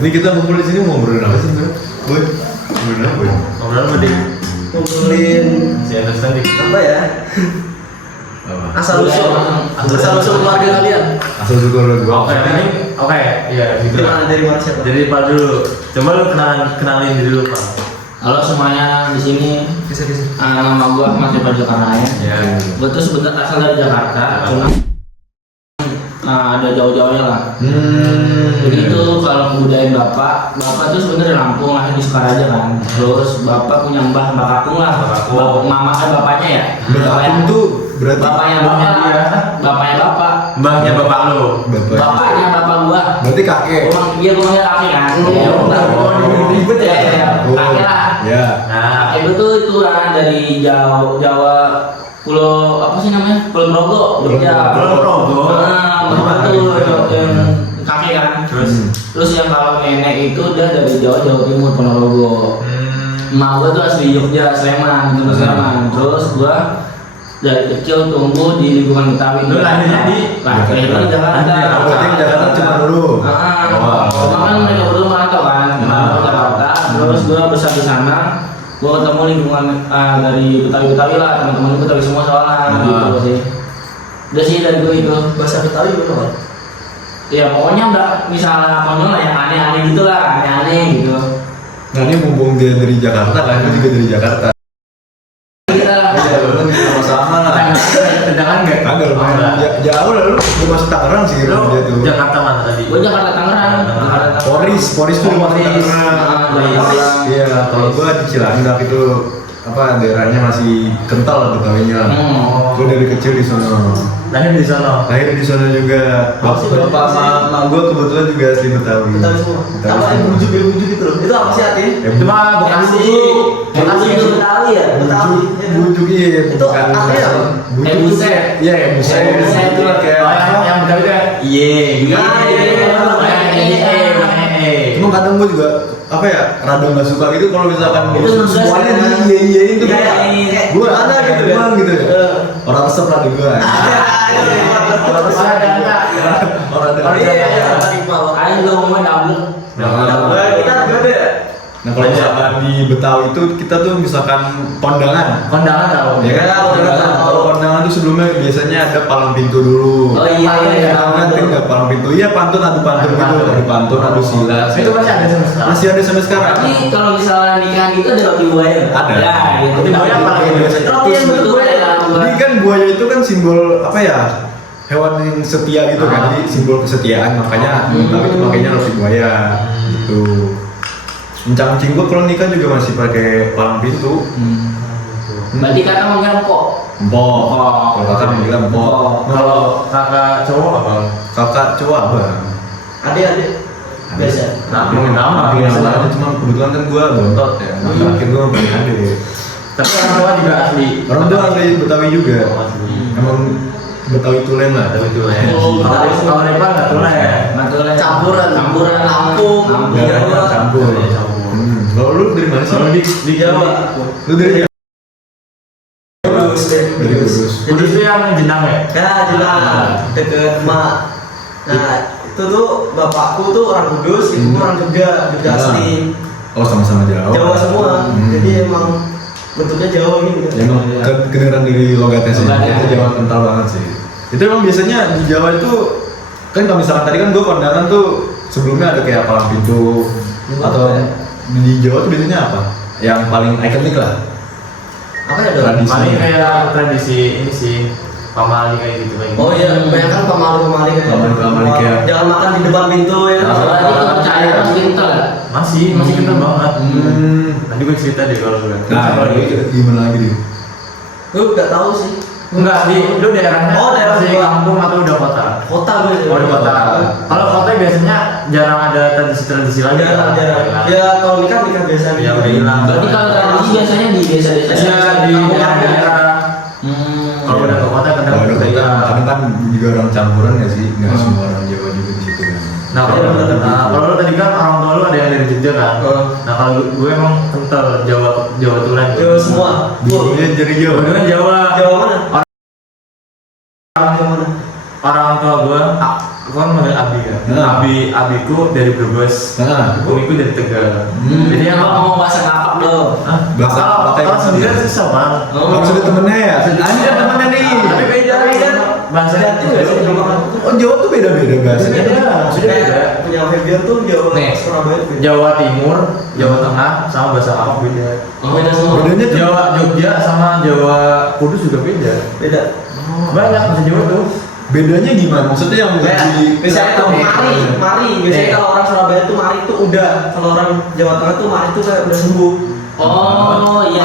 Ini kita ngumpul di sini mau ngobrolin apa sih, Boy? Ngobrolin apa, Boy? Ngobrolin apa, Dik? Ngobrolin Si understanding. apa ya? Apa? Asal usul keluarga kalian. Asal syukur gua. Oke, iya gitu. Gimana dari mana siapa? Jadi Pak dulu. Coba lu kenalin diri dulu, Pak. Halo semuanya, di sini Kisah. nama gue Ahmad Depa Zulkarnain. Iya. Gue tuh sebenarnya asal dari Jakarta, cuma ada jauh-jauhnya lah. Jadi itu kalau ngebudain bapak tuh sebenarnya dari Lampung, lahir di Sukaraja kan. Terus bapak punya mbah kakung lah, mama kan bapaknya ya. Kakung tuh berarti Bapaknya bapak. Mbahnya bapak lu. Bapaknya bapak gua. Berarti kakek. Dia ngomongnya kakek kan. Ya udah. Ribet ya. Kakek lah. Ya. Nah, Kakek gua tuh itu kan dari Jawa Pulau apa sih namanya? Pulau Progo, Jogja. Pulau Progo. Nah, itu yang kakek kan. Terus yang kalau nenek itu udah dari Jawa Timur, Ponorogo. Emak gua tuh asli Jogja, Sleman, Sleman. Terus gua dari kecil tumbuh di lingkungan Betawi. Lu lahirnya di Jakarta. Berarti di Jakarta cuma dulu. Kan mereka berdua merantau kan, ke Jakarta. Terus gua besar di sana. Gua ketemu lingkungan dari Betawi lah, teman-teman Betawi semua soalnya gitu sih. Udah sih dari gua itu. Bahasa Betawi gimana, Pak? Ya pokoknya enggak misalnya konyol lah yang aneh-aneh gitu lah, aneh-aneh gitu. Nah ini mumpung dia dari Jakarta kan, gue juga dari Jakarta. Kita Sama-sama lah. Tendangan enggak? Kagak lumayan. Jauh lah lu. Gue masuk Tangerang sih Lu dia tuh. Jakarta mana tadi? gua Jakarta Tangerang. Poris tuh masuk Tangerang. Iya, kalau gue di Cilandak itu apa daerahnya masih kental Betawinya. Gue dari kecil di sana. Lahir di sana. Lahir di sana juga. Bapak sama gue kebetulan juga asli Betawi. Betawi semua. Apa yang bujuk gitu loh? Itu apa sih artinya? Itu mah Bekasi. Bekasi itu Betawi ya? Betawi. Bujuk iya. Itu artinya apa? Bujuk tuh kayak iya buset. Buset Itu lah kayak. Yang Betawi itu iye gitu. Cuma kadang gue juga apa ya rada nggak suka gitu kalau misalkan Itu semuanya ngegas di iya itu Iya, kayak iya. gue Gimana gitu ya? gitu ya orang resep lah di gue orang Ayo lu ngomong double. Kita beda. nah kalau misalkan di Betawi itu kita tuh misalkan kondangan Kondangan tahu. ya kan kalau kondangan tuh sebelumnya biasanya ada palang pintu dulu Oh iya. kondangan kan nggak palang pintu iya pantun adu adu sila Itu masih ada sampai sekarang. masih ada sampai sekarang Tapi kalau misalnya nikah gitu ada roti buaya. Ada. Ya, Roti buaya apa lagi biasanya? Roti yang bentuk buaya lah. Jadi kan buaya itu kan simbol apa ya? Hewan yang setia gitu kan. Jadi simbol kesetiaan makanya Betawi itu makanya roti buaya gitu. Encang-encing gua kalau nikah juga masih pakai palang pintu. Berarti kata manggil kok. Empok. Kalau kakak manggil empok. Kalau kakak cowok apa? Kakak cowok abang. Adik. Biasa. Nah, mungkin nama. Biasanya cuma kebetulan kan gua bontot ya. Terakhir gua punya adik. Tapi orang tua juga asli. Orang tua asli Betawi juga. Emang Betawi tulen lah. Tapi itu ya. Oh, Kalau Repa nggak tuh ya. Campuran Lampung. Iya, Jawa. campur. Kalau lu dari mana sih? Kalau di Jawa. Lu dari Kudus. dari Kudus. Kudus itu yang Jenang ya? Ya, jelas deket emak. Nah, itu tuh bapakku tuh orang Kudus, ibu orang Jogja asli. Oh sama-sama Jawa. Jawa semua. Jadi emang bentuknya Jawa gitu. Ya, emang kedengeran dari logatnya sih. Logatnya. Itu Jawa kental banget sih. Itu emang biasanya di Jawa itu kan kalau misalkan tadi kan gue kondangan tuh sebelumnya ada kayak palang pintu atau di Jawa tuh biasanya apa? Yang paling ikonik lah. Apa ya, Dok? Tradisi. Paling kayak tradisi ini sih pamali kayak gitu kayak. Oh iya, kebanyakan pamali kayak. Pamali kayak. Jangan makan di depan pintu ya. Berarti itu percaya masih kental ya? Masih kental banget. Nanti gue cerita deh kalau gue. Nah, gimana lagi nih? Gue nggak tahu sih. Enggak, lu daerahnya Oh, daerah masih gua. kampung atau udah kota? Kota gue. Oh, di kota. Kalau kota biasanya jarang ada tradisi-tradisi lagi. Jarang. Ya kalau nikah biasa. Ya udah hilang. Berarti kalau tradisi biasanya di desa-desa. Biasanya di daerah-daerah. Kalau udah ke kota kadang Kalau ada kota, beda. kadang kan juga orang campuran ya sih, nggak semua orang Jawa juga di situ kan. Nah, kalau lu tadi kan orang tua lu ada yang dari Jogja kan? Nah, kalau gue emang kental Jawa Tulen. Jawa semua. Dua-duanya dari Jawa. Gue kan Jawa. Jawa mana? Jawa mana? Orang tua gue, aku kan manggil Abi kan. Nah. abiku dari Brebes, umiku dari Tegal. Jadi yang ngomong bahasa ngapak dong. Bahasa apa? kalau sendirian susah bang. Maksudnya temennya ya? Ini kan temennya nih. Tapi beda kan bahasanya tuh Beda sih, Oh Jawa tuh beda-beda bahasanya. maksudnya beda. Punya Febian tuh Jawa Nih. Surabaya tuh beda. Jawa Timur, Jawa Tengah sama bahasa Ngapak beda. Beda semua. Bedanya tuh Jawa Jogja sama Jawa Kudus juga beda. Beda. Banyak bahasa Jawa tuh. bedanya gimana? Maksudnya yang Kayak misalnya tuh mari. Biasanya kalau orang Surabaya tuh mari tuh udah. Kalau orang Jawa Tengah tuh mari tuh kayak udah sembuh. Oh iya.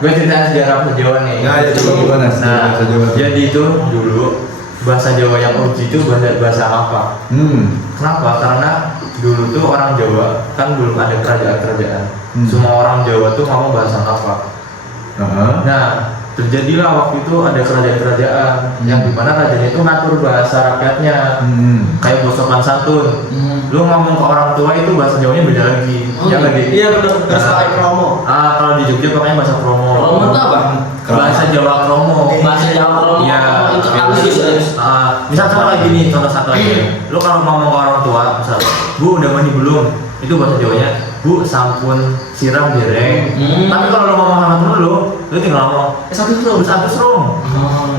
Gue ceritain sejarah bahasa Jawa nih. Nah, ya coba gimana sih Nah, bahasa Jawa tuh? jadi itu dulu bahasa Jawa yang OG itu bahasa apa? Kenapa? Karena dulu tuh orang Jawa kan belum ada kerajaan-kerajaan. Semua orang Jawa tuh ngomong bahasa apa? Nah, terjadilah waktu itu ada kerajaan-kerajaan yang dimana rajanya itu ngatur bahasa rakyatnya, kayak sopan santun. Lu ngomong ke orang tua itu bahasa Jawanya beda lagi. Ya nggak gitu? Iya benar. Terus pakai kromo. Kalau di Jogja pakainya bahasa Kromo. Kromo itu apa? Bahasa Jawa Kromo. Bahasa Jawa Kromo. Iya. Itu halus ya. Misal contoh lagi nih, contoh satu lagi. Lu kalau ngomong ke orang tua, misal, Bu udah mandi belum? Itu bahasa Jawanya, Bu sampun siram dereng. Tapi kalau lu ngomong sama temen lu tinggal ngomong, satu serung.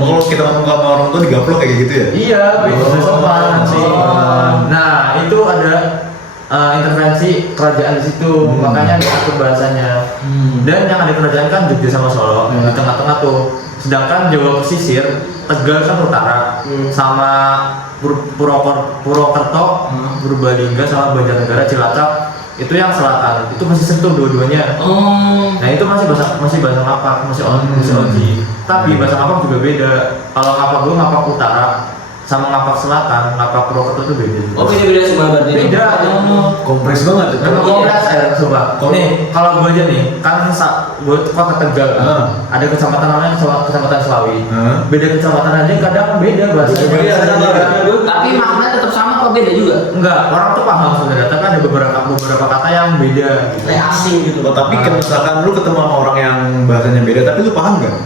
Oh, kalau kita ngomong sama orang tua digaplok kayak gitu ya? Iya, bahasa sopan sih. Nah, itu ada intervensi kerajaan di situ, makanya diatur bahasanya. Dan yang ada kerajaan kan Jogja sama Solo, di tengah-tengah tuh. Sedangkan Jawa pesisir, Tegal kan utara, sama Purwokerto, Purbalingga sama Banjarnegara, Cilacap itu yang selatan. Itu masih sentuh dua-duanya. Nah itu masih bahasa Ngapak, masih OG. Tapi bahasa Ngapak juga beda. Kalau Ngapak dulu Ngapak utara sama Ngapak selatan, Ngapak Purwokerto itu beda. Oh beda semua berarti. Beda. Kompleks banget itu. Memang kompleks coba. Nih, kalau gue aja nih, kan gue kota Tegal, ada kecamatan namanya kecamatan Selawi. Beda kecamatan aja kadang beda bahasanya. Tapi maknanya tetap sama kok beda juga. Enggak, orang tuh paham sebenarnya, tapi ada beberapa kata yang beda. Kayak asing gitu. Oh, tapi kalau misalkan lu ketemu sama orang yang bahasanya beda, tapi lu paham nggak?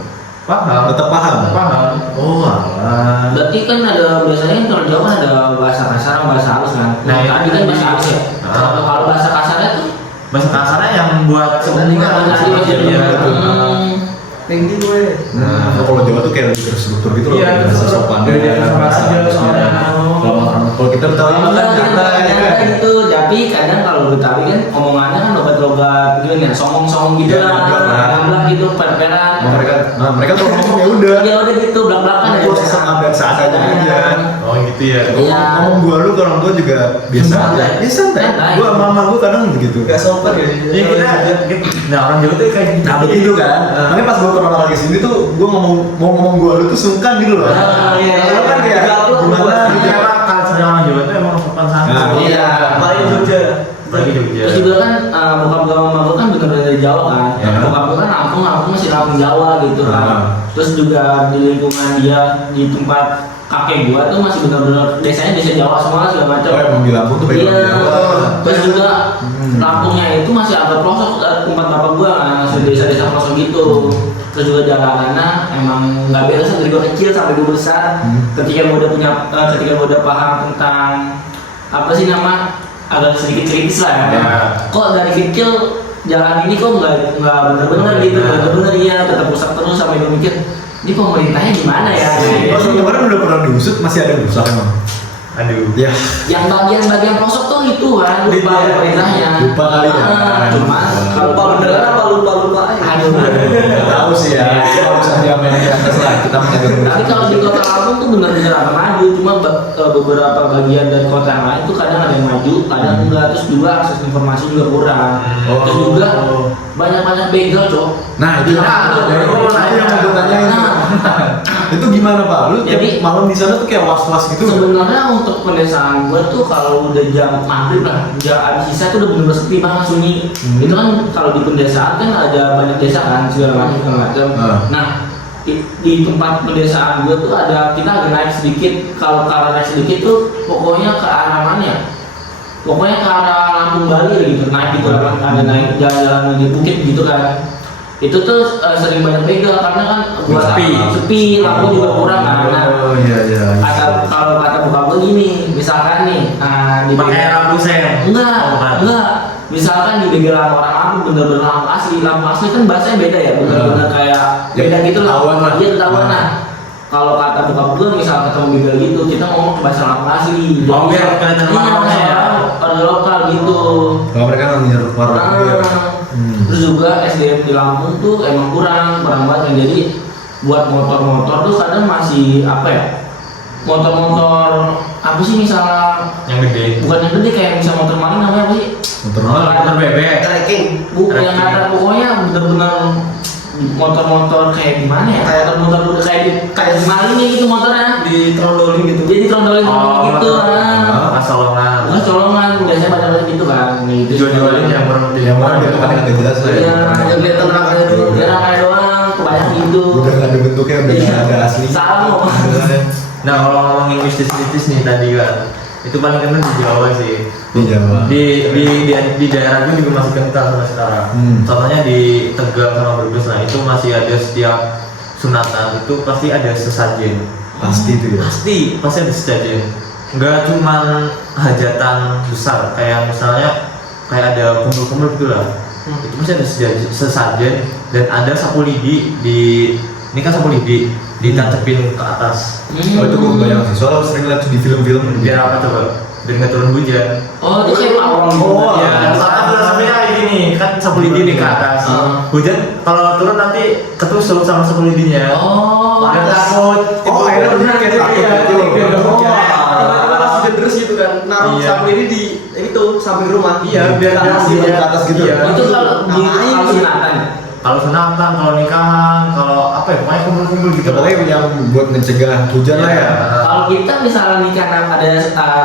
Paham. Tetap paham. Paham. Oh, alah. Berarti kan ada biasanya kalau Jawa kan ada bahasa kasar sama bahasa halus kan. Nah, Tadi kan bahasa halus ya. Kalau bahasa kasarnya tuh Bahasa kasarnya yang buat Sebenarnya Tinggi gue. Nah, kalau Jawa tuh kayak lebih terstruktur gitu loh. Iya, bahasa sopan dan beda sama bahasa aja halusnya. soalnya. Kalau kita Betawi mah kan Kadang gitu, tapi kadang kalau Betawi kan omongannya kan logat-logat gitu ya, songong-songong gitu Iya, lah, blak-blakan. blak gitu, per-peran. mereka tuh ngomong ya udah. Ya udah gitu, belak-belakan aja. Terus sama seadanya aja. Oh gitu ya. Iya. Ngomong gua lu ke orang tua juga biasa aja. Santai. Biasa santai. Santai. Gua sama mama gua kadang begitu. Gak sopan ya. Iya nah orang Jawa tuh kayak gitu. Nah begitu kan. Makanya pas gua pertama kali kesini tuh gua ngomong gua lu tuh sungkan gitu loh. Iya. Karena kan kayak gimana gitu. Iya, emang culture orang Jawa itu emang sopan santun. Nah, iya. Paling Jogja. Apalagi Jogja. Terus juga kan bokap gua sama gua kan bener-bener dari Jawa kan. Bokap gua kan Lampung masih Lampung Jawa gitu kan. Terus juga di lingkungan dia di tempat kakek gua tuh masih bener-bener desanya desa Jawa semua segala macam. Oh, emang di Lampung tuh beda Iya. Jawa. Terus juga Lampungnya itu masih agak pelosok tempat bapak gua kan, masih desa-desa pelosok gitu. Terus juga jalanannya emang nggak beres dari gua kecil sampai gua besar. Ketika gua udah paham tentang apa sih nama agak sedikit kritis lah ya. Kok dari kecil jalan ini kok nggak bener-bener gitu, nggak bener-bener iya tetap rusak terus sampai gua mikir ini pemerintahnya gimana ya? Pas kemarin udah pernah diusut masih ada yang rusak emang. Aduh. Ya. Yang bagian pelosok tuh itu kan lupa pemerintahnya. Lupa kali ya. Cuma Kalau lupa beneran apa lupa aja. aduh. Nggak tahu sih ya. Kalau misalnya dia main di atas lah kita menjaga. Tapi kalau di kota Lampung tuh benar-benar agak maju, cuma beberapa bagian dari kota yang lain tuh kadang ada yang maju, kadang enggak. Terus juga akses informasi juga kurang. Terus juga banyak begal, Cok. Nah itu yang mau tanyain. Itu gimana Pak? Lu tiap Jadi- malam di sana tuh kayak was-was gitu. Sebenarnya untuk pedesaan gua tuh kalau udah jam maghrib lah, jam abis sisa tuh udah bener-bener sepi banget sunyi. Itu kan kalau di pedesaan kan ada banyak desa kan segala macam. Nah di tempat pedesaan gua tuh ada kita agak naik sedikit. Kalau ke arah naik sedikit tuh pokoknya ke arah mana ya? Pokoknya ke arah Lampung Bali gitu naik gitu kan. Ada naik jalan-jalan di bukit gitu kan. itu tuh sering banyak begal karena kan buat sepi lampu juga kurang kan. Nah, Oh iya. kalau kata buka gue gini, misalkan nih di pakai lampu sen. enggak. Misalkan di begal orang lampu bener-bener lampu asli kan bahasanya beda ya, bener-bener kayak beda gitu lah. Dia ketahuan lah. Kalau kata buka gue misal ketemu begal gitu, kita ngomong bahasa lampu asli. Oh, biar kelihatan warnanya ya. Orang lokal gitu. Kalau mereka nggak nyeruk warna gitu ya. Terus juga SDM di Lampung tuh emang kurang banget. Jadi buat motor-motor tuh kadang masih apa ya? Motor-motor apa sih misalnya Yang gede. bukan yang gede kayak misal motor maling namanya apa sih? Motor bebek. Trekking. Bukan yang ada pokoknya bener-bener motor-motor kayak gimana ya? Motor-motor udah kayak maling nih gitu motornya. Ditrondolin gitu. Jadi trondolin gitu Pas colongan. Bukan colongan, biasanya banyak gitu kan. Gitu. Jual-jualin yang Yang mana gitu kan nggak jelas lah. Iya, Yang kelihatan rangkanya dulu. dia rangkanya doang, kebanyakan gitu. Udah nggak ada bentuknya, udah Iya. nggak ada asli. Salah. Nah kalau ngomongin mistis-mistis nih tadi kan, itu paling kental di Jawa sih. Di Jawa. Di daerah gue juga masih kental sampai sekarang. Contohnya di Tegal sama Brebes, nah itu masih ada setiap sunatan itu pasti ada sesajen. Pasti itu ya. Pasti ada sesajen. Nggak cuman hajatan besar kayak misalnya kayak ada kumpul-kumpul gitu lah. Itu pasti ada sesajen dan ada sapu lidi ini kan sapu lidi ditancapin ke atas. Oh itu gue kebayang sih, soalnya sering lihat di film-film. Biar apa coba? Biar nggak turun hujan. Oh, itu kayak pawang. Oh, Ya, soalnya filosofinya kayak gini, kan sapu lidi nih ke atas. Hujan kalau turun nanti ketusuk sama sapu lidinya. Oh, Ada takut. Oh, akhirnya bener kayak takut gitu. Tiba-tiba pas hujan deras gitu kan, naruh Iya. sapu ini di itu samping rumah. Iya, biar Ke atas dia gitu. ke atas gitu. Iya. itu kalau di Ngapain? sunatan. Kalau sunatan, kalau nikahan, kalau apa ya, pokoknya kumpul-kumpul gitu. Pokoknya yang buat mencegah hujan lah ya. Kalau kita misalnya nikah ada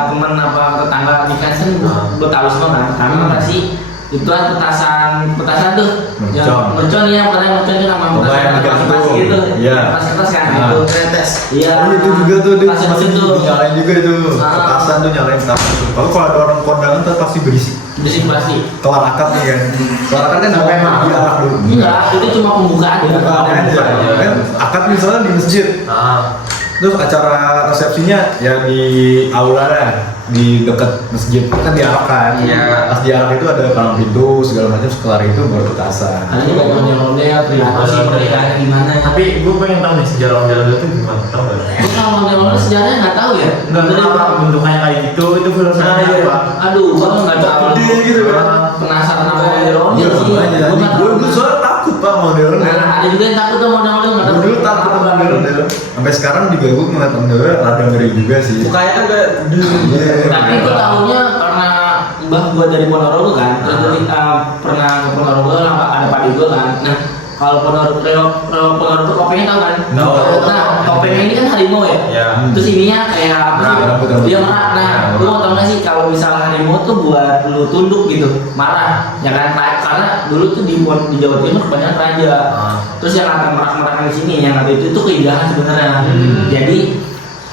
teman apa tetangga nikah kan gue tahu semua kan, karena pasti itu kan petasan tuh, yang mercon ya, karena mercon itu nama Pokoknya yang nikah petasan itu. gitu, Iya. petasan kan Nah. itu. Kretes. Iya. Oh itu juga tuh dia Petasan pasti itu nyalain juga itu. Ah. Petasan tuh nyalain petasan. Kalau ada orang kondangan tuh pasti berisik. bersih pasti. Kelar akad nih kan. Kelar akad kan sampai diarak dulu. Enggak, itu cuma pembukaan ya. Bukan aja. Kan akad misalnya di masjid. Terus acara resepsinya ya di aula lah, di dekat masjid kan diarahkan. Iya. Pas diarak itu ada palang pintu segala macam, sekelar itu baru petasan. Ada juga ondel-ondel, terima kasih pernikahan gimana. Tapi gue pengen tahu nih sejarah ondel-ondel itu gimana, tau nggak? Gue kalau ondel-ondel sejarahnya nggak tahu ya. Nggak kenapa bentukannya kayak gitu, itu filosofinya apa? Aduh, gue nggak tahu. Gede gitu kan. Penasaran sama Iya, ondel-ondel sih. makanya. Gue nggak tahu. Gue soalnya takut pak mau ondel-ondel. Nah, ada juga yang takut sama ondel-ondel, nggak tahu. Gue dulu takut sama ondel-ondel. Sampai sekarang juga gue ngeliat ondel-ondel rada ngeri juga sih. Mukanya kan kayak Iya. Tapi gue tahunya karena mbah gue dari Ponorogo kan, terus jadi pernah ke Ponorogo ada padi gue kan. Nah, kalau Ponorogo topengnya tahu kan? Tahu. Nah, topengnya ini kan harimau ya. Ya. Terus ininya kayak apa sih? Rambut-rambut. Dia marah. Nah, lu mau tau gak sih kalau misalnya harimau tuh buat lu tunduk gitu, marah, ya kan? Karena dulu tuh di Jawa Timur kebanyakan raja. Terus yang akan marah-marahkan di sini, yang kata itu keindahan sebenarnya. Jadi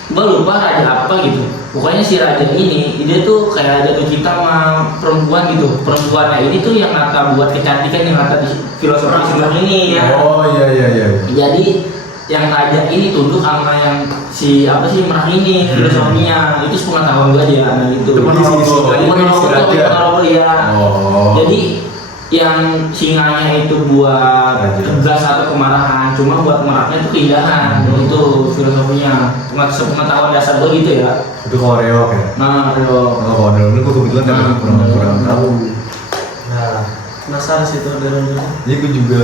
gue lupa raja apa gitu. Pokoknya si raja ini, dia tuh kayak jatuh cinta sama perempuan gitu. Perempuannya ini tuh yang kata buat kecantikan, yang kata di filosofi sejarah ini ya. Oh iya. Jadi yang raja ini tunduk sama yang si apa sih merah ini filosofinya. Itu sepengetahuan gue aja. Nah itu. Itu Ponorogo ya. Oh. Jadi yang singanya itu buat tegas atau kemarahan, cuma buat marahnya itu keindahan. Itu filosofinya. Sepengetahuan dasar gue gitu ya. Itu kalau reok ya. Nah, Rio. Kalau ondel-ondel gue kebetulan tapi kurang tahu. Nah, penasaran sih itu ondel-ondel. Jadi gue juga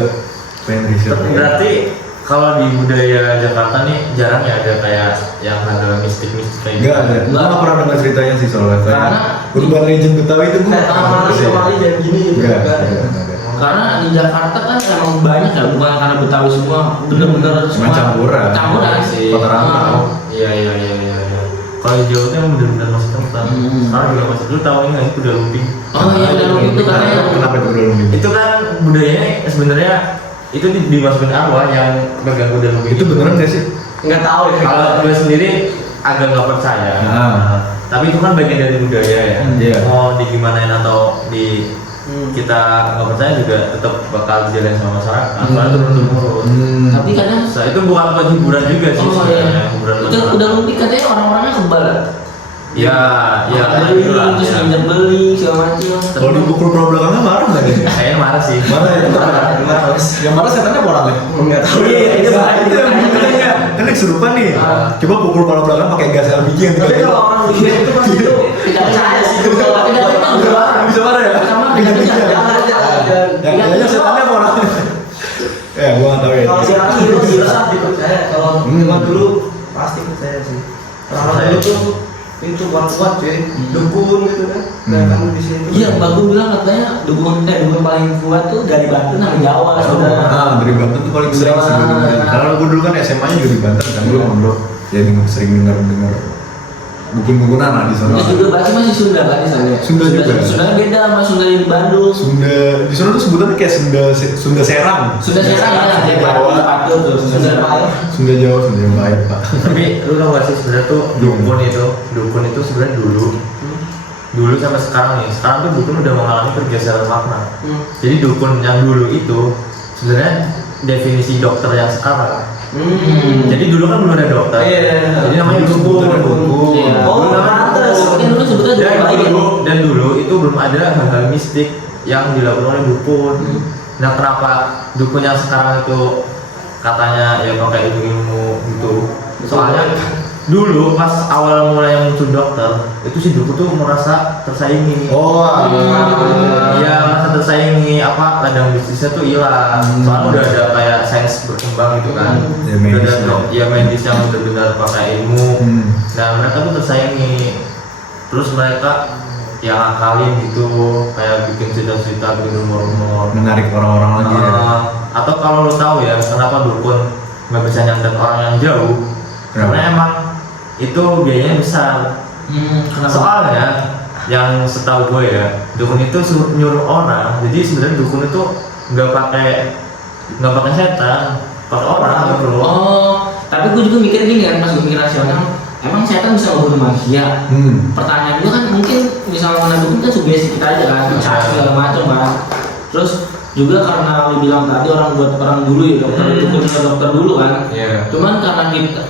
pengen riset. berarti kalau di budaya Jakarta nih jarang ya ada kayak yang ada mistik-mistik kayak Enggak ada. Gue nggak pernah dengar ceritanya sih soalnya. Kayak Karena urban legend Betawi itu gue Kayak Amali kemari dan gini gitu. Enggak Enggak. ada. karena di Jakarta kan emang banyak ya, bukan karena Betawi semua, bener-bener semua campuran. campuran sih. Kota rantau. Iya. Kalau di Jawa tuh emang benar-benar masih kental. Sekarang juga masih dulu tahu ini itu udah lumping. Oh iya, udah itu katanya. Kenapa itu udah lumping? Itu kan budayanya sebenarnya itu dimasukin arwah yang mengganggu dan lumping. Itu beneran gak sih? Enggak tahu ya. Kalau gue sendiri agak nggak percaya. Nah. Tapi itu kan bagian dari budaya ya. Iya. Mau digimanain atau di kita nggak percaya juga tetap bakal dijalin sama masyarakat. Soalnya turun temurun. Tapi kadang Itu bukan buat hiburan juga sih sebenarnya. Hiburan udah mungkin katanya orang-orangnya kebal. ya Beli, terus ngajak beli segala macam. Kalau dipukul bola belakangnya marah nggak dia? Kayaknya marah sih. Marah ya, tetap marah. Yang marah setannya apa orangnya? Enggak tahu. Iya, itu yang pentingnya. Kan yang kesurupan nih. Coba pukul bola belakang pakai gas LPG yang Tapi 3 kalau orang begini itu pasti itu Tidak percaya sih. bisa marah ya? Sama Kejam-kejam. jangan. Yang kayaknya setannya apa orangnya? Ya, gua nggak tahu ya. Kalau sekarang itu jelas dipercaya. Kalau zaman dulu pasti percaya sih. Orang dulu tuh itu kuat-kuat cuy, dukun gitu kan. Dan kamu di sini. Iya, Mbak gue bilang katanya dukun paling kuat tuh dari Banten sama Jawa saudara. Ah, dari Banten tuh paling sering sih gue dengerin. Karena gue dulu kan SMA-nya juga di Banten kan, gue mondok. Jadi sering dengar dukun-dukunan lah di sana. Terus juga berarti masih Sunda kan di sana. Sunda juga. Sunda beda sama Sunda yang di Bandung. Sunda di sana tuh sebutannya kayak Sunda Serang. Sunda Serang ya, Sunda kayak Jawa. Patu tuh, Sunda Jawa. Sunda Jawa, Sunda Jawa baik pak. Tapi lu tau gak sih sebenarnya tuh dukun itu sebenarnya dulu sampai sekarang nih. Sekarang tuh dukun udah mengalami pergeseran makna. Jadi dukun yang dulu itu sebenarnya definisi dokter yang sekarang. Jadi dulu kan belum ada dokter. Iya. Jadi namanya dukun. Iya. Oh, Dulu namanya pantes. Mungkin dulu sebutnya dan dulu itu belum ada hal-hal mistik yang dilakukan oleh dukun. Nah, kenapa dukun yang sekarang itu katanya ya pakai ilmu gitu? Soalnya dulu pas awal mulai muncul dokter, itu si dukun tuh merasa tersaingi. Oh, Iya, merasa tersaingi, apa ladang bisnisnya tuh hilang. Soalnya udah ada kayak sains berkembang gitu kan. Ya, medis Udah ada medis yang benar-benar pakai ilmu. Nah, mereka tuh tersaingi. Terus mereka yang akalin gitu, kayak bikin cerita-cerita, bikin rumor-rumor. menarik orang-orang lagi ya. Atau kalau lo tahu ya, kenapa dukun nggak bisa nyantet orang yang jauh? Kenapa? Karena emang itu biayanya besar. Kenapa? Soalnya yang setahu gue ya, dukun itu nyuruh orang. Jadi sebenarnya dukun itu nggak pakai setan, pakai orang gitu loh. Oh, tapi gue juga mikir gini kan, pas gue mikir rasional, emang setan bisa membunuh manusia? Pertanyaan gue kan mungkin misalnya mana dukun kan sugesti kita aja kan, segala macam kan. Terus juga karena lu bilang tadi orang dulu ya dukun dokter dulu kan. Iya. Cuman karena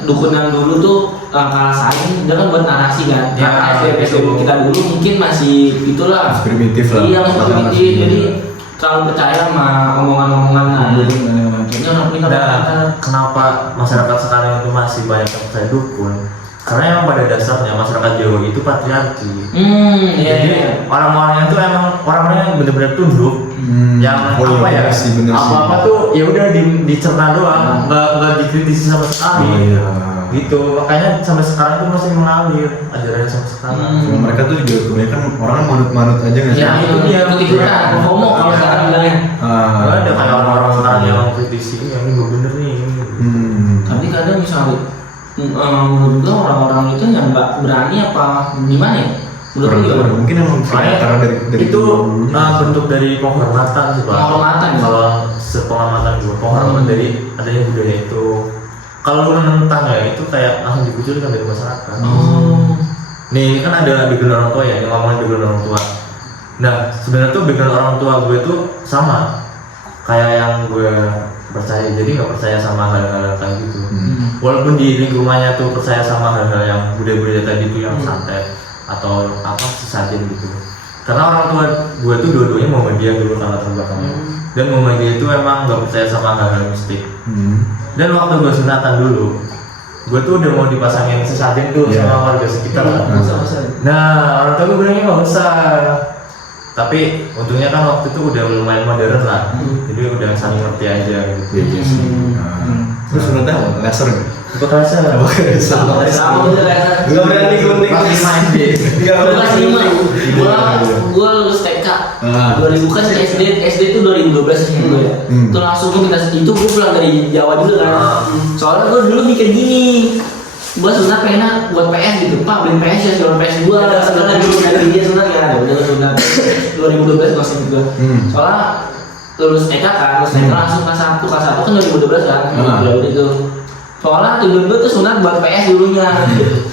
dukun yang dulu tuh kalah saing, dia kan buat narasi kan. Ya, Karena SD kita dulu mungkin masih itulah. Masih primitif lah. Iya masih Masih- primitif, jadi terlalu percaya sama omongan-omongan dukun dan yang lain. Ini orang pintar. Dan kenapa masyarakat sekarang itu masih banyak yang percaya dukun? Karena emang pada dasarnya masyarakat Jawa itu patriarki. Iya. Jadi orang-orangnya tuh emang orang-orang yang benar-benar tunduk, yang Oh, apa iya, ya? sih, bener sih. Apa-apa tuh ya udah dicerna doang, nggak dikritisi sama sekali. Oh, iya. Gitu, makanya sampai sekarang tuh masih mengalir ajarannya sampai sekarang. Cuma mereka tuh juga kebanyakan orangnya manut-manut aja nggak sih? Ya itu dia ikut-ikutan, homo kalau Iya. sekarang bilangnya. Nggak ada kayak orang-orang sekarang yang kritisi yang ini nggak bener nih. Tapi kadang misalnya menurut gua orang-orang itu yang nggak berani apa gimana ya? Menurut lu gimana? Mungkin emang karena dari itu dulu-dulunya. bentuk dari penghormatan sih pak. Penghormatan, ya? Kalau sepengamatan gue, penghormatan dari adanya budaya itu. Kalau lu menentang ya itu kayak langsung dikucilkan dari masyarakat. Oh. Nih kan ada background orang tua ya, yang ngomongin background orang tua. Nah sebenarnya tuh background orang tua gue tuh sama kayak yang gue percaya, jadi nggak percaya sama hal-hal kayak gitu. Walaupun di lingkungannya tuh percaya sama hal-hal yang budaya-budaya tadi tuh yang santet atau apa sesajen gitu. Karena orang tua gue tuh dua-duanya Muhammadiyah dulu karena latar belakangnya, dan Muhammadiyah itu emang nggak percaya sama hal-hal mistik. Dan waktu gue sunatan dulu, gue tuh udah mau dipasangin sesajen tuh Iya. sama warga sekitar kan. Nah orang tua gue bilangnya nggak usah. Tapi untungnya kan waktu itu udah lumayan modern lah, jadi udah saling ngerti aja gitu. Iya sih. Terus sunatnya apa? Laser nggak? Ikut rasa. Sama bener ya. Gak berani gunting. Pas 5 SD. Kelas 5, gua lulus TK 2000 kan SD itu 2012 sih gue ya. Itu langsung gue minta itu gue pulang dari Jawa juga kan. Soalnya gue dulu mikir gini, gue sebenarnya pengen buat PS gitu, Pak beliin PS ya, jualan PS gue. Sebenarnya dulu dari dia sebenarnya ya, udah sunat 2012 masih gue. Soalnya lulus TK kan, langsung kelas 1 kan 2012 kan, udah itu. Soalnya tujuan gue tuh sunat buat PS dulunya.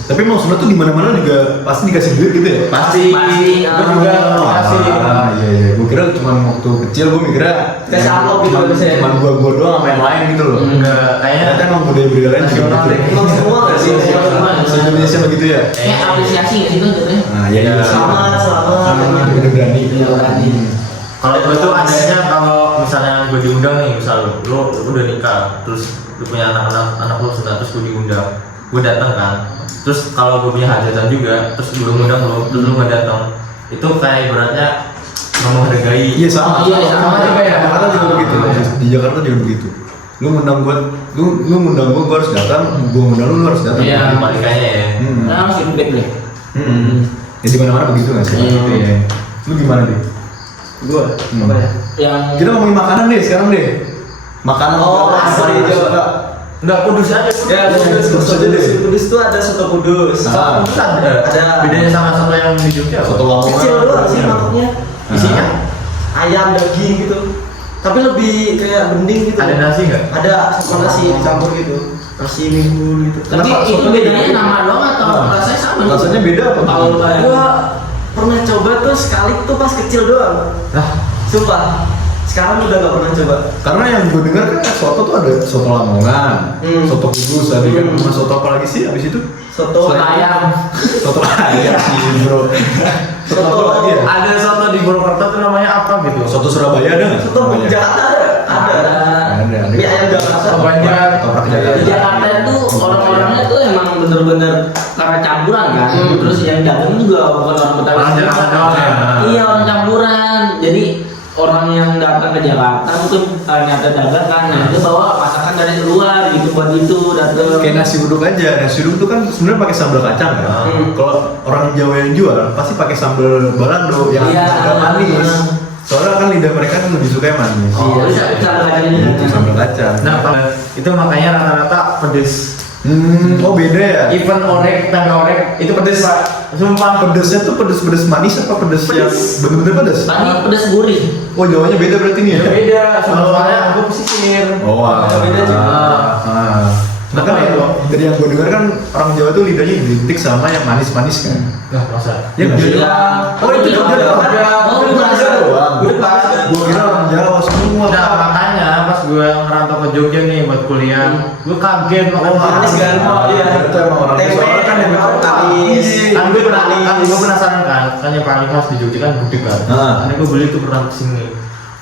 Tapi mau sunat tuh di mana-mana juga pasti dikasih duit gitu ya? Pasti. Gue juga kasih. Iya. Gue kira mikirnya cuma waktu kecil gue mikirnya Kasih amplop gitu biasanya. cuma gua doang sama yang lain gitu loh. Enggak, kayaknya Ternyata emang budaya-budaya lain juga nasional gitu. deh. Emang semua nggak sih? Se-Indonesia begitu ya. Kayak apresiasi nggak sih tuh jatuhnya? Nah, ya Ya. Selamat. udah berani. Iya berani. Kalau gue tuh adanya kalau misalnya gue diundang nih, misal lu udah nikah, terus lu punya anak lu sudah, terus gue diundang, gue datang kan. Terus kalau gue punya hajatan juga, terus gue ngundang lu, terus lu nggak datang, itu kayak ibaratnya nggak menghargai. Iya sama. Iya, sama juga ya. Jakarta juga begitu. Di Jakarta juga begitu. Lu ngundang gua harus datang, gua ngundang lu harus datang. Iya. Kebalikannya ya. Nah harus feedback deh. Ya di mana-mana begitu nggak sih? Iya. Gitu ya. Lu gimana deh? Gue apa ya? Yang Kita ngomongin makanan deh sekarang deh. Makanan Oh, apa asli yang Jawa. suka? Enggak, kudus aja. Ya, Kudus itu ada soto Kudus. Ah. Kudus ada. Ada. Bedanya sama soto yang di Jogja. Soto Lamongan. Kecil doang sih mangkoknya. Isinya Ayam, daging gitu. Tapi lebih kayak bening gitu. ada nasi nggak? Ada sama nasi campur gitu. Nasi minggu gitu. tapi Kenapa itu soto bedanya gitu? nama doang atau Nah. rasanya sama? nih? Rasanya beda apa? Kalau lu kayak Gua pernah coba tuh sekali tuh pas kecil doang. Lah, Sumpah. Sekarang udah gak pernah coba. Karena yang gue dengar kan soto tuh ada soto Lamongan, soto Kudus ada kan, sama soto apa lagi sih abis itu? Soto ayam. Soto ayam sih bro. Soto apa lagi ya? ada soto di Purwokerto tuh namanya apa gitu? Soto Surabaya ada nggak? Soto Jakarta ada. Ada. Mie ayam Jakarta. Soto Banjar. Toprak Di Jakarta. Jakarta itu orang-orangnya tuh emang bener-bener karena campuran kan. Terus yang dagang juga bukan orang Betawi. Orang Jakarta doang ya? Iya orang campuran. Jadi orang yang datang ke Jakarta mungkin ternyata dagang kan, nah dia bawa masakan dari luar gitu buat itu datang. Kayak nasi uduk aja. Nasi uduk tuh kan sebenarnya pakai sambal kacang kan. Kalau orang Jawa yang jual pasti pakai sambal balado yang Iya. agak manis. Soalnya kan lidah mereka kan lebih suka yang manis. Iya, bisa kacangnya Itu sambal kacang. Nah, itu makanya rata-rata pedes. Oh beda ya. Even orek, tempe orek itu pedes pak. Sumpah. Pedesnya tuh pedes manis apa pedes yang bener-bener pedes? Tadi pedas gurih. Oh Jawanya beda berarti nih ya? Beda. Soalnya aku pesisir. Oh wah. Beda juga. Nah kan ya, dari yang gue dengar kan orang Jawa tuh lidahnya identik sama yang manis-manis kan. Nah, masa? Ya nggak sih? Iya. Oh itu Jogja doang. Oh, Itu bukan. Jogja doang. Bukan. Gue kira orang Jawa semua. Nah, makanya pas gue ngerantau ke Jogja nih buat kuliah, gue kaget Oh, Manis kan? Oh, iya. Itu emang orang Tempe Jawa kan yang manis. kan gue penasaran kan yang paling khas di Jogja kan gudeg kan. Karena gue beli tuh pernah kesini.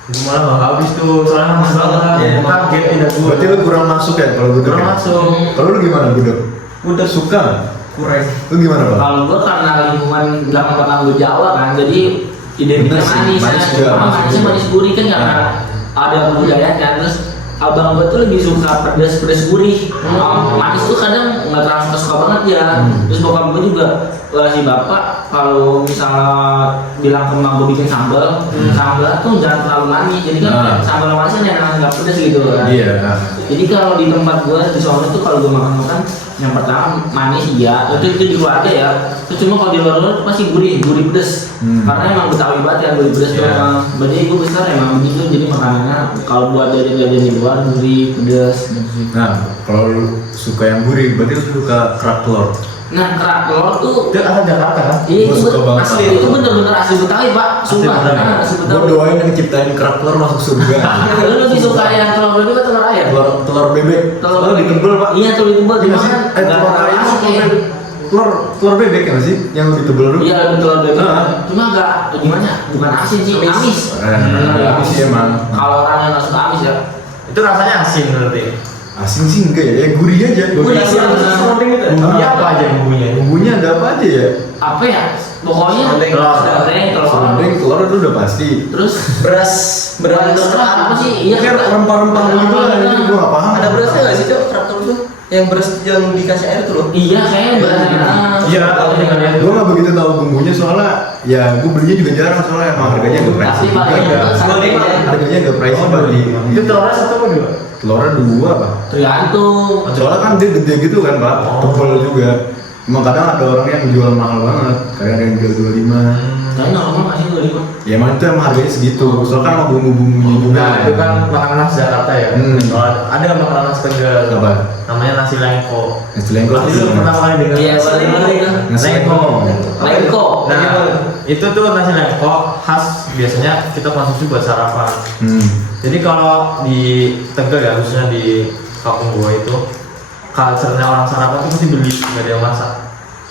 Gue malah nggak habis tuh, soalnya mahal banget. Iya. Gue kaget tidak gue. Berarti lu kurang masuk ya kalau gudeg. Kurang ya? masuk. Kalau lu gimana gudeg? Gudeg suka nggak? Kurang. Lu gimana Pak? Kalau gua karena lingkungan belakang kota gua Jawa kan, jadi identiknya Bener sih, manis, manis kan. juga, Cuma manis manisnya juga. manis gurih kan karena ada kebudayaan. Terus abang gua tuh lebih suka pedas gurih. Manis tuh kadang nggak terlalu suka banget ya. Terus bokap gua juga si bapak kalau misalnya bilang ke emak gua bikin sambal, sambal tuh jangan terlalu manis. Jadi kan sambal manis kan enak nggak pedas gitu kan. Iya. Jadi kalau di tempat gua di Solo tuh kalau gua makan yang pertama manis iya, itu di keluarga ya. Terus cuma kalau di luar tuh pasti gurih pedes. Karena emang Betawi banget ya gurih pedes tuh. Berarti gua besar emang begitu. Jadi makanannya kalau buat jajan-jajan di luar gurih pedes gitu. Nah kalau lu suka yang gurih, berarti lu suka kerak telur. Nah kerak telur tuh Itu asal Jakarta kan? iya, Gua suka banget. asli itu bener-bener asli Betawi pak, sumpah. Betawi. Nah, asli Gue Betawi. doain yang ciptain kerak telur masuk surga. Lu lebih suka yang telur bebek atau telur ayam? telur bebek. Telur Soalnya bebek. ditebel pak. Iya telur ditebel, Iya cuma sih. kan nggak Telur terlalu ayam asik telur ya. bebek. Telur bebek ya nggak sih? Yang lebih tebel dulu. Iya lebih telur bebek. Ah. Cuma agak gimana? Bukan asin sih, amis. Tapi sih emang. Kalau orang yang nggak suka amis ya. Itu rasanya asin berarti. Asin sih enggak ya, gurih aja. Gurih Nasi aja. serunding gitu ya? Bumbunya apa aja bumbunya? Bumbunya ada apa aja ya? Apa ya? Pokoknya Serunding. serunding, telur. Serunding, telur itu udah pasti. Terus Beras beras apa sih? Iya Kayak rempah-rempah gitu lah, itu gue nggak paham. Ada berasnya nggak sih cok? Traktor tuh? Yang beras yang dikasih air tuh loh? Iya kayaknya beras. Iya, aku juga lihat. Gue nggak begitu tahu bumbunya soalnya ya gue belinya juga jarang soalnya emang harganya agak pricey Tapi juga paling ya. Serunding ya? Harganya agak pricey bagi Itu telurnya satu apa dua? telurnya dua pak. Tergantung. Soalnya kan dia gede gitu kan pak, tebal juga. Emang kadang ada orang yang jual mahal banget, kadang ada yang jual 25. Tapi normal masih 25. Ya emang itu emang harganya segitu. Soalnya kan sama bumbu-bumbunya juga. Nah itu kan makanan khas Jakarta ya. Kalau ada makanan khas Tegal. Apa? Namanya nasi lengko. Nasi lengko. Pasti lu pernah kali dengar Iya, nasi paling lengko. Nasi lengko. Lengko. Nah itu tuh nasi lengko khas biasanya kita konsumsi buat sarapan. Jadi kalau di Tegal ya, khususnya di kampung gua itu, culture-nya orang sarapan itu pasti beli, nggak ada yang masak.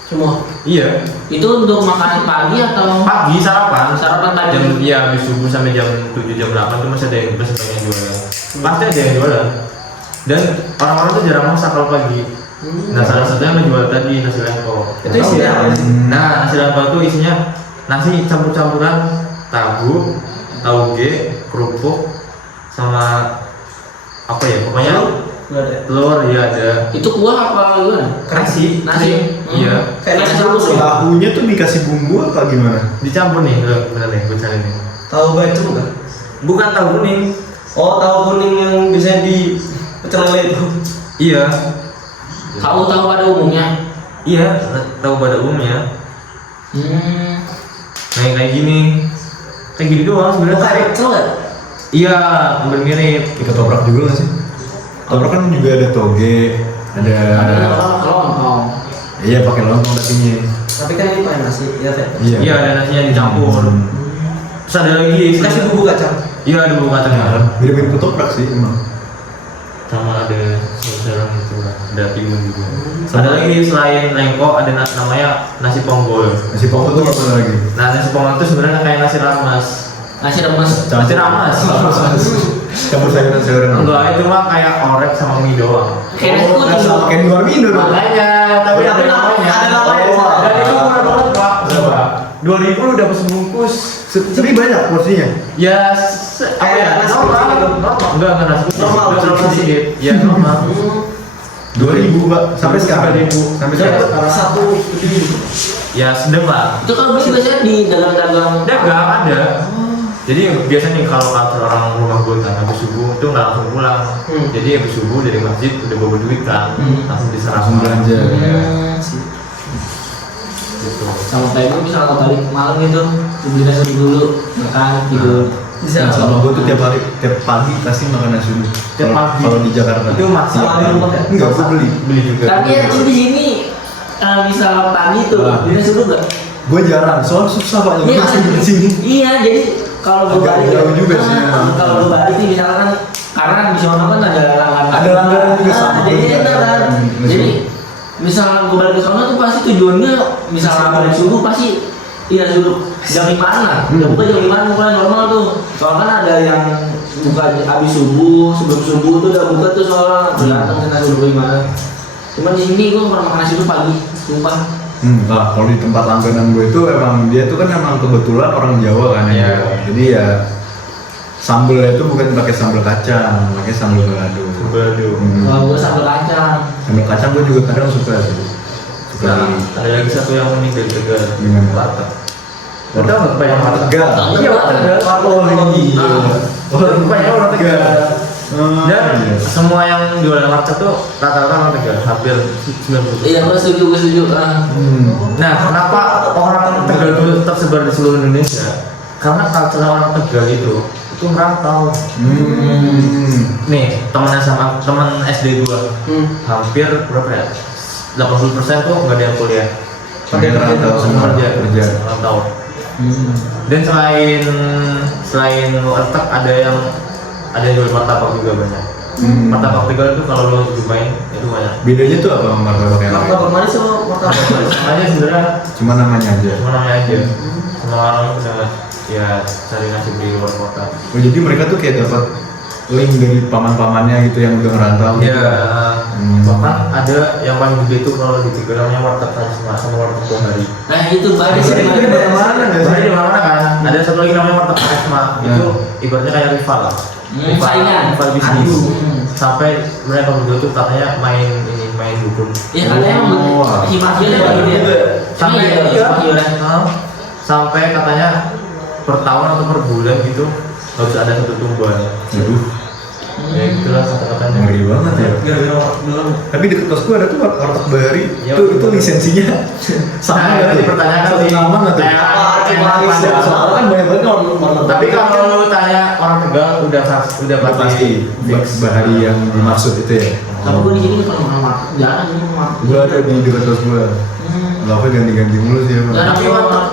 Semua. Iya. Itu untuk makan pagi atau Pagi sarapan. Sarapan pagi. Jam iya habis subuh sampai jam 7 jam 8 tuh masih ada yang yang jualan. Pasti ada yang jualan. Dan orang-orang tuh jarang masak kalau pagi. Nah salah satunya menjual tadi nasi lengko. Itu isinya apa sih? Nah nasi lengko itu isinya nasi campur-campuran tahu, tauge, kerupuk, sama apa ya pokoknya Nggak ada. telur ya ada. itu kuah apa gimana? Nasi. Nasi. Iya. Kayak nasi rebus ya? Tahunya tuh dikasih bumbu apa gimana? Dicampur nih, bener nih, gue cari nih. Tahu bacem kan? Bukan tahu kuning. Oh, tahu kuning yang biasanya di pecel lele itu. Iya. Tahu pada umumnya. Iya, tahu pada umumnya. Nah, kayak gini. Kayak gini doang Oh, sebenarnya. kayak pecel nggak? Iya, hampir mirip. Ikat toprak juga nggak sih? Toprak kan juga ada toge, ada. Lontong. Iya pakai lontong dagingnya. Tapi kan ini pakai nasi, ya Fet? Iya, ada nasinya dicampur. Terus ada lagi. Kasih bumbu kacang. Iya, ada bumbu kacang. Mirip-mirip ketoprak sih emang. Sama ada saus gitu lah. Ada timun juga. Ada lagi selain lengko ada namanya nasi ponggol. Nasi ponggol tuh apa lagi? Nah, nasi ponggol itu sebenarnya kayak nasi rames. Nasi remes. Nasi rames. Campur sayuran-sayuran. Enggak, itu mah kayak orek sama mie doang. Kayak nasi kuning. Sama kayak di luar Indo dong. Makanya, tapi Oh, ada tapi namanya. ada namanya. Dan itu murah banget, Pak. Berapa? 2.000 udah pesen bungkus. Tapi banyak porsinya. Ya, apa ya? Kayak nasi Normal. kucing gitu. Normal. Enggak nasi kucing. Normal, Udah terlalu nasi. sedikit. Ya, normal. 2.000 Pak sampai sekarang. 3.000. Sampai sekarang. Satu ini. Ya, sedang lah. Itu kalau beli biasanya di dagang-dagang. Dagang ada. Jadi biasanya nih kalau kantor orang rumah gue kan habis subuh itu nggak langsung pulang. Jadi habis subuh dari masjid udah bawa duit kan, langsung diserah. Langsung belanja. Gitu. Sama kayak gue bisa kalau balik malam gitu, beli nasi dulu, makan tidur. Bisa. Sama gue tuh tiap pagi pasti makan nasi dulu. Tiap pagi. Kalau di Jakarta. Itu masak. Sama di rumah ya? Enggak, gue beli juga. Tapi ya di sini misal tani tuh, Ah. beli nasi dulu gak? Gue jarang, soalnya susah Pak Iya, nasi di sini. iya, jadi kalau gue Agak balik jauh juga sih, emang. kalau gue balik nih misalkan karena di sana kan ada langganan. Ada langganan juga sama. Jadi enak kan. Jadi misalnya gue balik ke sana tuh pasti tujuannya misalnya balik subuh pasti iya subuh jam 5-an lah. Jam buka jam 5-an mulai normal tuh. Soalnya kan ada yang buka habis subuh, sebelum subuh tuh udah buka tuh soalnya datang ke nasi dulu 5-an. Cuman di sini gue pernah makan nasi dulu pagi, sumpah. Nah, kalau di tempat langganan gue itu emang dia tuh kan emang kebetulan orang Jawa kan Iya. ya. Jadi ya sambelnya itu bukan pakai sambal kacang, pakai sambal balado. Balado. Kalau gue sambal kacang. Sambal kacang gue juga kadang suka sih. Suka. Nah, ada lagi satu yang unik dari Tegal. Gimana? Warteg. Lo tau nggak banyak warteg? Tegal. Iya, warteg Tegal. Oh iya. Banyak orang Tegal. Dan iya. semua yang jualan warteg tuh rata-rata orang Tegal, hampir 90%. Iya, gue setuju. Nah, kenapa orang Tegal itu tersebar di seluruh Indonesia? Karena culture orang Tegal itu merantau. Nih, teman SD gua, hampir berapa ya? 80% tuh nggak ada yang kuliah. Pakai rantau semua kerja. Rantau. Dan selain warteg ada yang jual martabak juga banyak. Martabak Tegal itu kalau lo cobain itu banyak. Bedanya tuh apa sama martabak yang lain? Martabak manis sama martabak manis. Semuanya sebenarnya Cuma namanya aja. cuma namanya aja. Semua orang udah ya cari nasib di luar kota. Oh jadi mereka tuh kayak dapat link dari paman-pamannya gitu yang udah ngerantau. Ya, Hmm. bahkan ada yang paling gede itu kalau di Tegal namanya warteg Karisma sama warteg Bohari. Nah itu baru Jadi sih. itu dari mana nggak sih? Bohari di mana kan? Ada satu lagi namanya warteg Karisma. Itu ibaratnya kayak rival lah. Saingan. Rival bisnis. Aduh. Sampai mereka berdua tuh katanya main dukun. Iya katanya emang si Mas Yola gitu ya. Sampai Iya, iya, Mas Yola. sampai katanya per tahun atau per bulan gitu harus ada satu tumbuhan. Aduh, Ya gitulah kata-katanya. ngeri banget ya. Gara-gara warteg doang. Tapi deket kos gue ada tuh warteg Bahari. Ya, Itu lisensinya sama Nah, nggak itu tuh? dipertanyakan Satu sih. nama nggak tuh? Kayak Apa kayak manis pada- ya? Soalnya kan banyak banget tegang udah pasti fix. Bahari yang dimaksud itu ya. Tapi gue di sini kalau makan makan jarang ini makan. Gue ada di dekat kos gue. Lauknya ganti-ganti mulu sih emang. Jarang. Tapi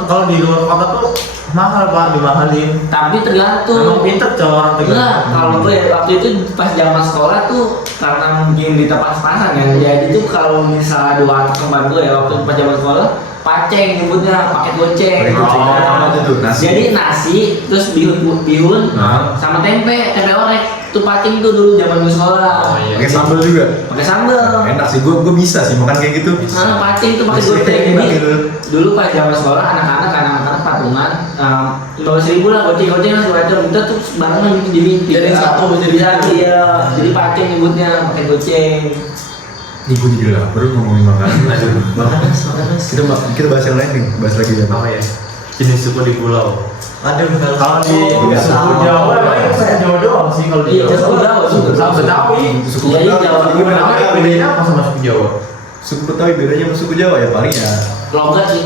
kalau di luar kota tuh mahal Pak, dimahalin. Tapi tergantung. Emang pinter cowok orang Tegal. Enggak, kalau gue waktu itu pas zaman sekolah tuh karena mungkin kita pas-pasan ya. Jadi tuh kalau misalnya dua tempat gue ya waktu pas zaman sekolah paceng nyebutnya pakai goceng. Pakai goceng apa aja tuh? Nasi. Jadi nasi terus bihun sama tempe orek. Itu paceng tuh dulu zaman gue sekolah. Oh, iya. Pakai sambal juga. Pakai sambal. Enak sih, gue bisa sih makan kayak gitu. Paceng tuh pakai Nasi goceng. enak Jadi gitu. dulu pas zaman sekolah anak-anak patungan 15.000 lah goceng lah macam kita tuh barengan gitu Jadi satu bisa iya jadi paceng nyebutnya pakai goceng. Nih gue jadi lapar ngomongin makanan. Makanan. Kita bahas yang lain nih, bahas lagi ya. Apa ya? Jenis suku di pulau. Aduh, Kalau di Iya. suku Jawa emang saya Jawa doang sih kalau di Iya, suku Jawa, suku Sama Betawi. Suku Iya, Betawi. Jawa. Suku Gimana Betawi bedanya apa sama suku Jawa? Suku Betawi bedanya sama suku Jawa ya paling ya Logat sih.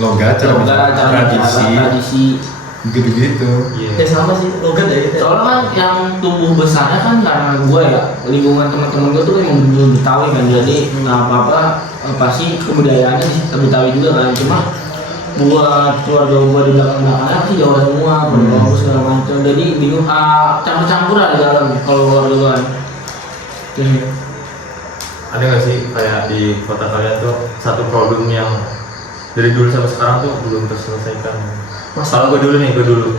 logat, cara tradisi, gitu-gitu. Ya sama sih, logat ya gitu. Soalnya kan yang tumbuh besarnya kan karena gue ya lingkungan teman-teman gue tuh emang bener Betawi kan jadi apa-apa pasti kebudayaannya di Betawi juga kan cuma buat keluarga gue di belakang-belakangnya pasti Jawa semua berbagus segala macam jadi bingung campur-campur lah di dalam kalau keluarga gue kan. Ada nggak sih kayak di kota kalian tuh satu problem yang dari dulu sampai sekarang tuh belum terselesaikan? Kalau gue dulu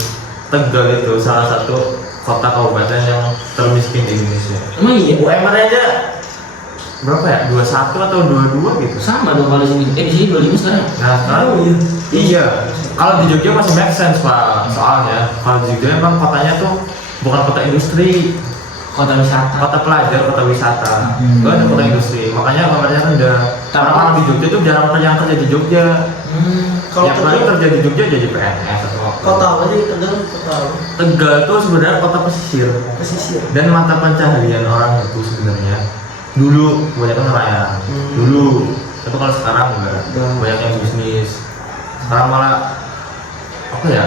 Tegal itu salah satu kota kabupaten yang termiskin di Indonesia. Emang iya? UMR aja berapa ya? 21 atau 22 gitu. Sama dong kalau di sini. Di sini 25 sekarang. Nah sekarang iya. Kalau di Jogja masih make sense Pak. Soalnya kalau di Jogja emang kotanya tuh bukan kota industri, Kota wisata. kota pelajar, kota wisata. Gak ada kota industri. Makanya kamarnya rendah. Karena orang di Jogja tuh jarang yang kerja di Jogja. Kalau Yang paling kerja di Jogja jadi PNS atau apa. kota apa sih? Tegal kota apa? Tegal tuh sebenarnya kota pesisir. Pesisir. Dan mata pencaharian orang itu sebenarnya dulu kebanyakan nelayan. Dulu. Tapi kalau sekarang enggak. Banyak yang bisnis. Sekarang malah apa ya?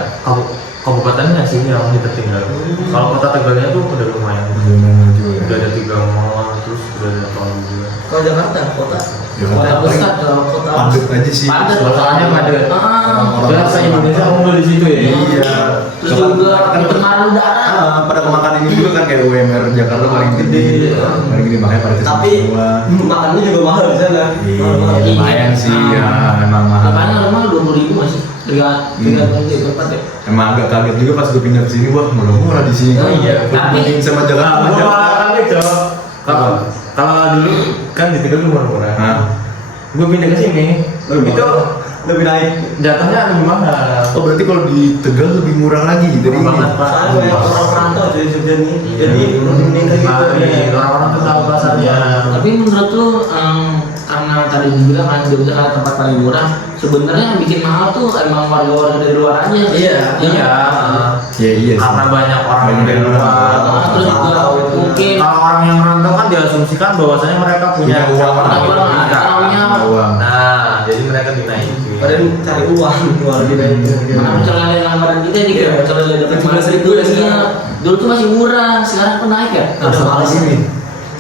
Kabupatennya sih yang tertinggal. Kalau kota Tegalnya tuh udah lumayan. Udah ada 3 mall, terus udah ada tol juga. Kalau Jakarta kota. Kota besar dong. Kota Padat aja sih. Padat. Suasananya padat. Orang-orang Udah se Indonesia ngumpul di situ ya. Iya. Terus juga pencemaran udara. Pada kemakan ini juga kan kayak UMR Jakarta paling gede, makanya pada kesini Tapi semua. makannya juga mahal di sana. Iya, lumayan sih ya, emang mahal. Makanya normal 20.000 masih. Dengan tempat ya. Emang agak kaget juga pas gue pindah ke sini, wah murah di sini. Oh iya. Bandingin sama Jakarta. Gua malah kaget Cok. Kalau dulu kan di Tegal murah-murah. Nah, Gue pindah ke sini, itu Lebih naik. jatuhnya lebih mahal. oh berarti kalau di Tegal lebih murah lagi dari ini. Banget, Pak. Soalnya banyak orang perantau dari Jogja nih. Jadi lebih meningkat gitu. Orang-orang tuh tahu pasarnya. Tapi menurut lu karena tadi dibilang kan Jogja adalah tempat paling murah, sebenarnya yang bikin mahal tuh emang warga-warga dari luar aja. Iya. Iya. Ya iya sih. Karena banyak orang Banyak dari yang luar. luar. Terus juga mungkin Kalau orang yang rantau kan diasumsikan bahwasanya mereka punya Punya uang. Uang. Nah, jadi mereka dinaikin. Padahal cari uang luar gitu. mana pencalonan langgaran kita nih kayak pencalonan dapat 15.000 ya sih. Dulu tuh masih murah, sekarang pun naik ya. Udah males ini.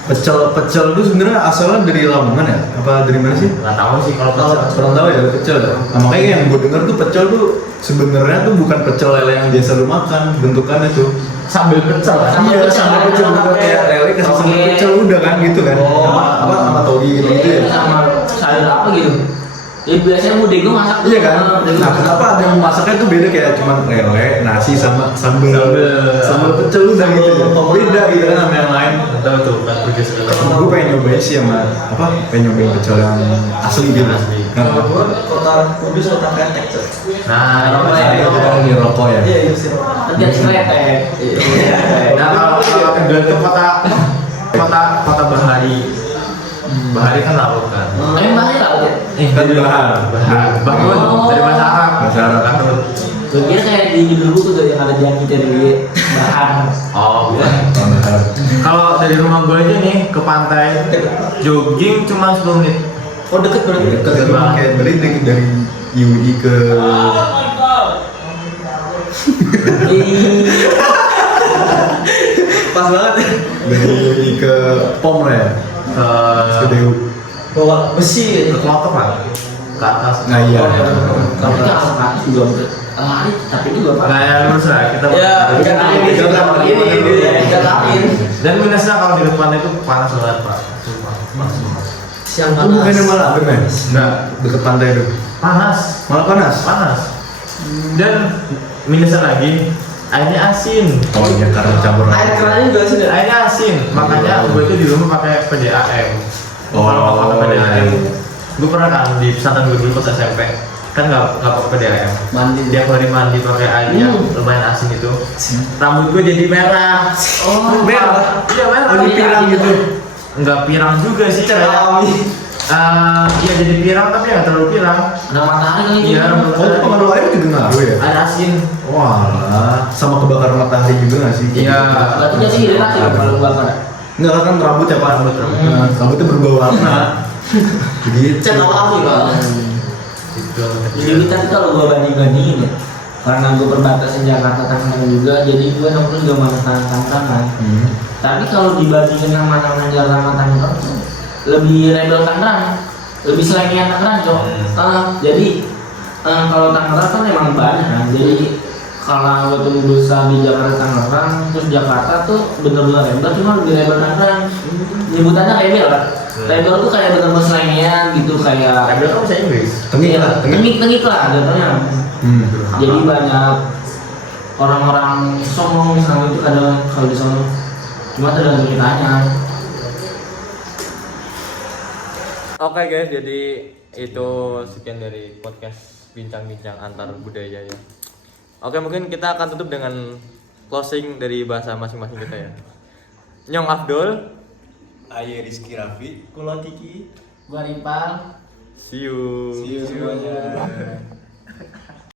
Pecel itu sebenarnya asalnya dari Lamongan ya? Apa dari mana sih? Nggak tahu sih kalau Kurang tahu ya pecel. Nah, makanya yang gue dengar tuh pecel tuh sebenarnya tuh bukan pecel lele yang biasa lu makan, bentukannya tuh. sambil pecel kan. Sama Iya, pecel, sama pecel sama juga kayak lele kasih sama toge. pecel udah kan gitu kan. Oh. Sama togi gitu ya. Sama sayur apa gitu. Ya biasanya mau dego masak. Iya kan? Nah, kenapa ada yang masaknya tuh beda kayak cuman lele, nasi sama sambal. Sambal pecel udah gitu ya. Beda gitu kan sama yang lain. Tahu tuh kan pergi segala. Gue pengen nyobain sih sama pengen nyobain pecel yang asli gitu. Asli. Nah, Kota Kudus kota kretek tuh. Nah, Rokok ini ya, pasti. di rokok ya. Iya industri rokok. Kerja kretek. Nah, kalau Tegal itu kota Bahari. Bahari kan laut kan. Tapi bahaya lah ya. Kan bahar. Bahun dari bahasa Arab. Bahasa Arab. Bahun. Gue kira kayak di judul buku tuh yang ada janji dari bahan. Oh, bukan. Oh, bahar. Kalau dari rumah gue aja nih ke pantai jogging cuma 10 menit. Oh deket berarti. Dekat kan kayak beli dari UI ke Pas banget ya. Dari ke pom lah ya. Ke DU. Bawa besi ke kelotok lah ke atas. Nah iya. Tapi kalau kaki juga lari, tapi juga pak. Nah ya lurus lah kita. ya ikan lain ikan lain Dan minusnya kalau di depan itu panas banget pak. Sumpah. siang Itu bukannya panas malah adem ya? Enggak, Deket pantai itu. panas. Malah panas. Panas. Dan minusnya lagi airnya asin. Oh iya karena campur air kerannya juga sih Airnya asin, makanya gue itu di rumah pakai PDAM. Kalau nggak pakai PDAM, gue pernah kan di pesantren gue dulu pas SMP kan nggak pakai PDAM. Mandi. Tiap hari mandi pakai air yang lumayan asin itu. Rambut gue jadi merah. Oh, merah? Iya merah. Oh, ini pirang gitu? Enggak pirang juga sih kayak. alami Iya jadi pirang tapi nggak terlalu pirang. Ada matahari kan itu. Iya. Oh itu pengaruh air juga ngaruh ya? Air asin. Wah, sama kebakaran matahari juga nggak sih? Iya. Berarti jadi hidrasi kalau bakar. Enggak kan rambut ya pak? Rambutnya berubah warna. Begitu. cat alami pak Gitu. Jadi kita tuh kalau gua banding-bandingin ya, karena gua perbatasan Jakarta Tangerang juga, jadi gua nongkrong juga mana Tangerang kan. Tapi kalau dibandingin sama Jakarta sama Tangerang tuh lebih rebel Tangerang, lebih selengean Tangerang cok. Jadi kalau Tangerang kan emang banyak kan, jadi kalau gua tuh berusaha di Jakarta Tangerang, terus Jakarta tuh bener-bener rebel, cuma lebih rebel Tangerang. Nyebutannya rebel kan. Rebel tuh kayak bener-bener selengean gitu, kayak Rebel kan bisa Inggris. Tengik lah, tengik. tengik lah jatuhnya. Jadi banyak orang-orang songong misalnya itu kadang kalau di sana, cuma tergantung kitanya. Oke guys, jadi itu sekian dari podcast bincang-bincang antar budaya ya. Oke, mungkin kita akan tutup dengan closing dari bahasa masing-masing kita ya. Nyong Abdul, Aye Rizky Raffi. Kulo Kiki Gua Ripal. see you. See you semuanya.